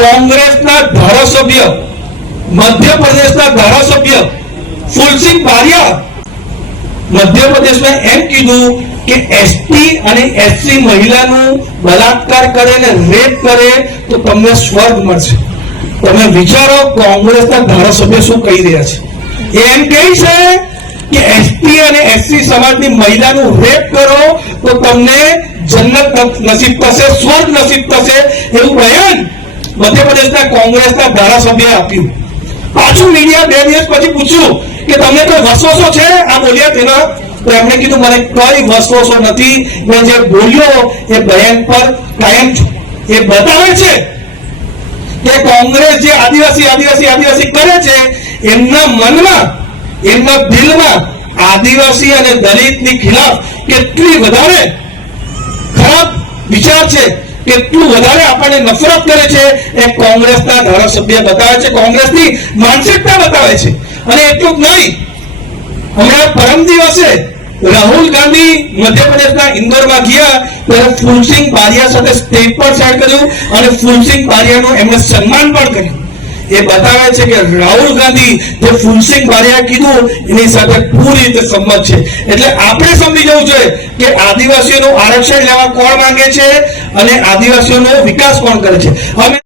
કોંગ્રેસના ધારાસભ્ય મધ્યપ્રદેશના ધારાસભ્ય ફૂલસિંહ બારિયા મધ્યપ્રદેશમાં એમ કીધું કે એસટી અને એસસી મહિલાનું બલાત્કાર કરે અને રેપ કરે તો તમને સ્વર્ગ મળશે. તમે વિચારો કોંગ્રેસના ધારાસભ્ય શું કહી રહ્યા છે. એમ કહે છે કે એસટી અને એસસી સમાજની મહિલાનું રેપ કરો તો તમને જન્નત નસીબ થશે, સ્વર્ગ નસીબ થશે, એવું બયાન મધ્યપ્રદેશના કોંગ્રેસના ધારાસભ્યએ આપ્યું. પાછું મીડિયા 2 દિવસ પછી પૂછ્યું કે તમને કોઈ વસવસો છે આ બોલ્યા તેના, તો એમણે કીધું મને કોઈ વસવસો નથી, મેં જે બોલ્યો એ બયાન પર કાયમ છું. એ બતાવે છે કે કોંગ્રેસ જે આદિવાસી કરે છે એમના મનમાં, એમના દિલમાં આદિવાસી અને દલિતની ખિલાફ કેટલી વધારે ખરાબ વિચાર છે, કેટલું વધારે આપણને નફરત કરે છે એ કોંગ્રેસના ધારાસભ્ય બતાવે છે, કોંગ્રેસની માનસિકતા બતાવે છે. અને એટલું જ નહીં, હમણાં પરમ દિવસે રાહુલ ગાંધી મધ્યપ્રદેશના ઇન્દોરમાં ગયા ત્યારે ફૂલસિંહ બારિયા સાથે સ્ટેજ પર સાઈડ કર્યું અને ફૂલસિંહ બારિયાનું એમને સન્માન પણ કર્યું. એ બતાવે છે કે રાહુલ ગાંધી જે ફૂલસિંહ બારિયા કીધું એની સાથે પૂરી રીતે સંમત છે. એટલે આપણે સમજી જવું જોઈએ કે આદિવાસીઓનું આરક્ષણ લેવા કોણ માંગે છે અને આદિવાસીઓનો વિકાસ કોણ કરે છે. હવે